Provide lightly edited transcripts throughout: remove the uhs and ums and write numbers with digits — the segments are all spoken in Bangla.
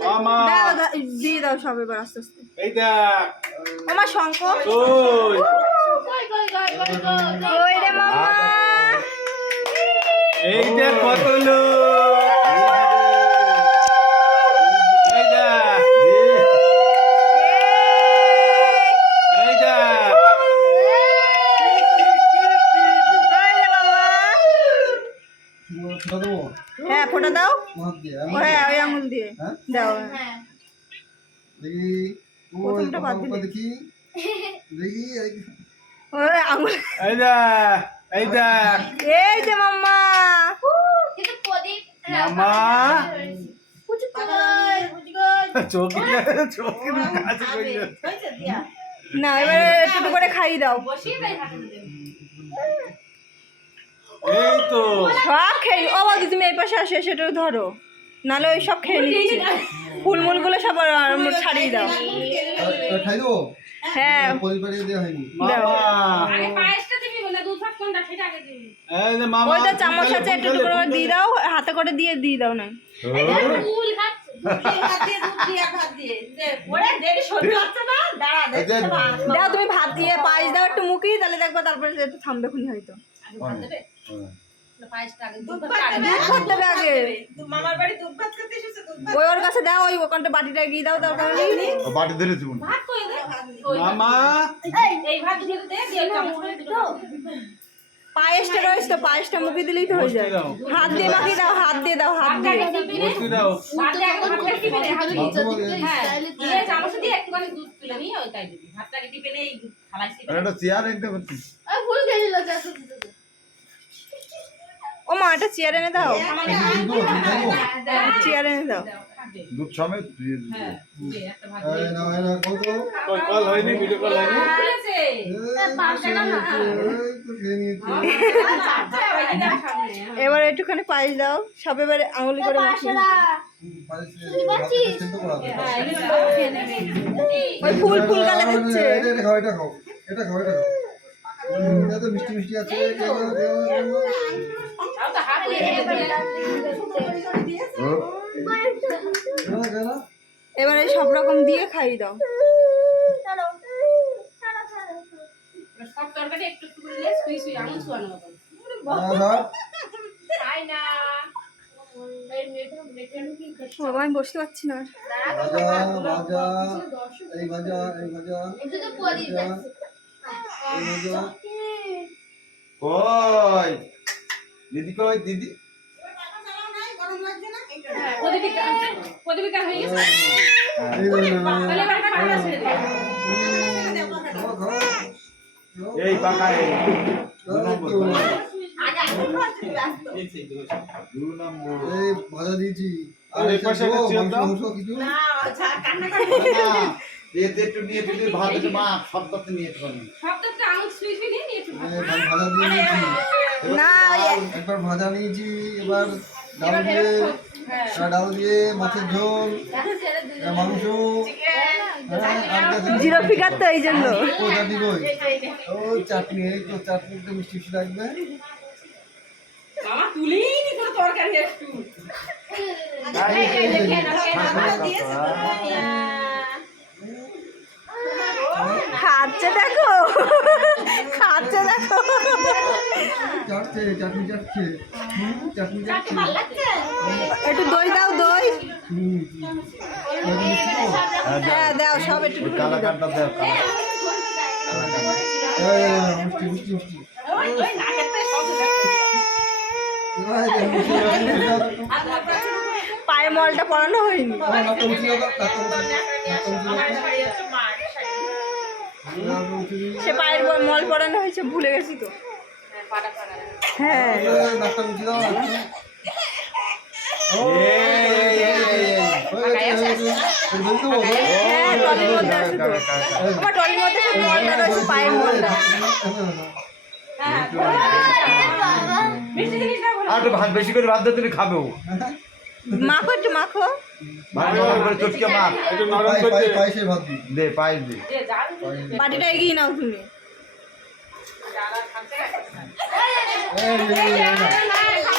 মামা দিয়ে দাও সব এবার আস্তে আস্তে। এই দেখ আমার শঙ্খ ওই ওই রে মামা এই দেখ কত লোক এই দেখ এই দেখ হ্যাঁ ফোটা দাও হ্যাঁ ওই আঙুল দিয়ে দাও প্রথমটা বাদ দিলে ওই আঙুল এই দেখ এই দেখ এই যে মাম্মা মামা চোখে চোখে কাছে কইলো না এবারে একটু করে খাইয়ে দাও এই তো সব খেয়ে ও বলছি তুমি এই পাশে আসে সেটাও ধরো নাহলে ওই সব খেয়ে নিচ্ছে ফুলমুল গুলো সব ছাড়িয়ে দাও খাই দেবো হ্যাঁ পরিবারে দেওয়া হয়নি মামা আগে পায়েসটা দিবি না দুধ ভাত কোনটা সেটা আগে দিবি এই যে মামা ওইটা চামচ আছে একটু একটু করে দিয়ে দাও হাতে করে দিয়ে দাও না ফুল খাচ্ছে দাও তুমি ভাত দিয়ে পায়েস দাও একটু মুখি তাহলে দেখবা তারপরে একটু থামবে খুনি হয়তো পায়েসটা আগে দুধ ভাত দেবে আগে ওই ওর কাছে দাও ওই ওখানটা বাটিটা গিয়ে দাও দরকার নেই বাটি ধরে দিব ভাত কই দে মামা এই ভাত দিয়ে দে দিয়ে চামচ দিও পায়েসটা রয়েছে তো পায়েসটা মুখে দিলেই তো হয়ে যায় হাত দিয়ে মাখিয়ে দাও হাত দিয়ে দাও হাত দিয়ে বসে দাও ভাতটা আগে ভাতটা টিপে নে হাত দিয়ে হ্যাঁ দিয়ে চামচ দিয়ে একটুখানি দুধ তুলে নিয়ে ওই তাই দিবি ভাতটাকে টিপে নে এই থালাইছি একটা চেয়ার একদম করছিস ফুল খেয়ে দিল চাচু ও মা এটা চেয়ার এনে দাও চেয়ার এনে দাও দুধ সমেত দিয়ে দিবি হ্যাঁ দে একটা ভাত এই না কত কল হয়নি ভিডিও কল হয়নি খুলেছে তো খেয়ে নিয়েছি এবার একটুখানি পায়েস দাও সব এবারে আঙুলি করে মাখিয়ে ওই ফুল ফুল গালে দিচ্ছে এটা খাও এটা খাও এটা খাও এটা খাও এটা তো মিষ্টি মিষ্টি আছে এবারে সব রকম দিয়ে খাইয়ে দাও সব তরকারি একটু একটু করে নিয়ে সুই সুই আঙুল ছুয়ানো মতন তাই না এই মেয়েটা বাবা আমি বসতে পারছি না ভাজা এই ভাজা এই ভাজা এটা তো পরি যাচ্ছে এই ভাজা কই দিদি কই দিদি প্রদীপিকা হয়ে গেছে এই তাহলে একটা কাটা ছেড়ে দে এই পাকা এই এই ভাজা দিয়েছি আর এই পাশে একটা চেয়ার দাও। মাংস কিছু এতে একটু নিয়ে একটু ভাত একটু মা সব করতে নিয়ে একটু সব তো আঙুল সুই সুই নিয়ে নিয়েছো ভাজা দিয়ে নিয়েছি না একবার ভাজা নিয়েছি এবার ডাল দিয়ে মাছের ঝোল মাংস জিরো ফিগার তো এই জন্য ওই চাটনি এই তো চাটনি একটু মিষ্টি মিষ্টি লাগবে মামা তুলেই নি কোনো তরকারি একটু খাচ্ছে দেখো খাচ্ছে দেখো চাটছে চাটনি চাটছে চাটনি চাটছে একটু দই দাও দই হ্যাঁ দাও সব একটু একটু করে দাও। মিষ্টি মিষ্টি মিষ্টি পায়ে মলটা পরানো হয়নি সে পায়ের মল পরানো হয়েছে ভুলে গেছি তো হ্যাঁ হ্যাঁ টলির মধ্যে আছে তো আমার টলির মধ্যে সব মলটা রয়েছে পায়ের মলটা আর একটু ভাত বেশি করে ভাত দিয়ে তুমি খাবে মাখো একটু মাখো চটকে মাখ একটু নরম করে দে। পায়েসের ভাত দে পায়েস দে বাটিটা এগিয়ে নাও তুমি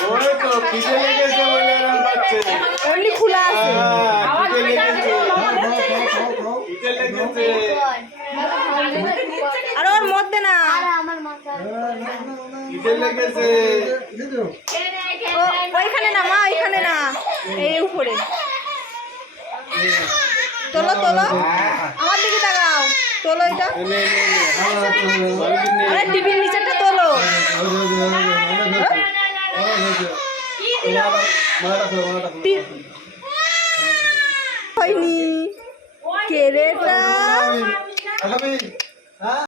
ওই তো খিদে লেগেছে বলে এরকম করছে। এমনি খোলা আছে খিদে লেগেছে আর ওর মধ্যে না, খিদে লেগেছে ওইখানে না মা, ওইখানে না, এই উপরে তোলো তোলো, আমার দিকে তাকাও, তোলো এটা, এনে আরে টিভির নিচেটা তোলো। হয়নি কে রে এটা? আগামী হ্যাঁ